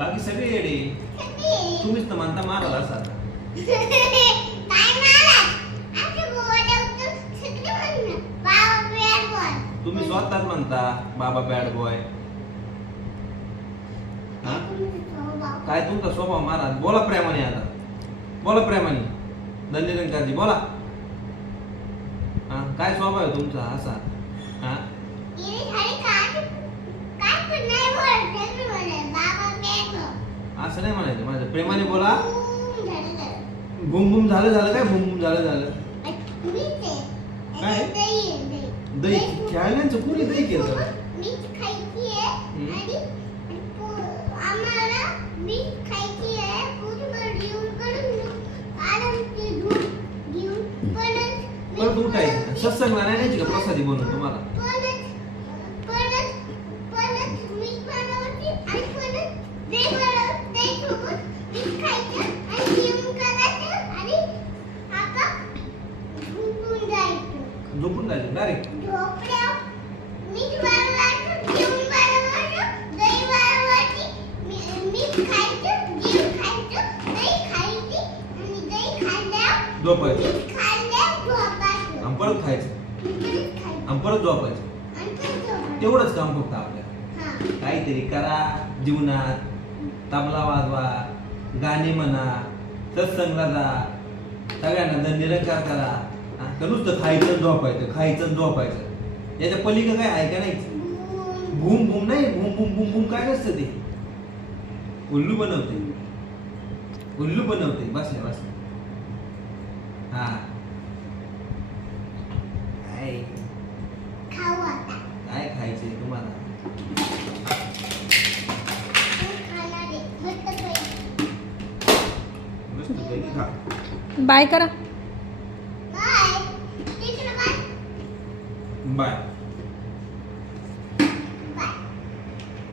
बाकी सगळे येडे. तुम्हीच तर म्हणता मारायला असा. तुम्ही स्वतःच म्हणता बाबा बॅड बॉय. काय तुमचा स्वभाव महाराज? बोला प्रेमाने आता, बोला प्रेमाने. दंडनिरंकारजी बोला. काय स्वभाव आहे तुमचा असा? असं नाही म्हणायचं. माझं प्रेमाने बोला. बुम बुम झालं झालं काय? बुम बुम झालं झालं काय? दही खेळण्यांचं कोणी दही केलं? परत उठायचं. सत्संगला नाही न्यायची का प्रसादी बनवून तुम्हाला? झोपून जायचं डायरेक्ट. झोपायचं आणि परत खायचं आणि परत झोपायचं. तेवढंच काम फक्त आपल्या. काहीतरी करा जीवनात. तबला वाजवा, गाणी म्हणा, सत्संगला जा, सगळ्यांना निरंकार करा. तर नुसतं खायचं झोपायचं, खायचं झोपायचं. याच्या पलीकडे काय आहे का नाही? भूम भूम नाही. भूम भूम भूम भूम काय नसतं ते. उल्लू बनवते, उल्लू बनवते बसल्या बसल्या. हा काय खायचंय तुम्हाला? बाय करा. बाय.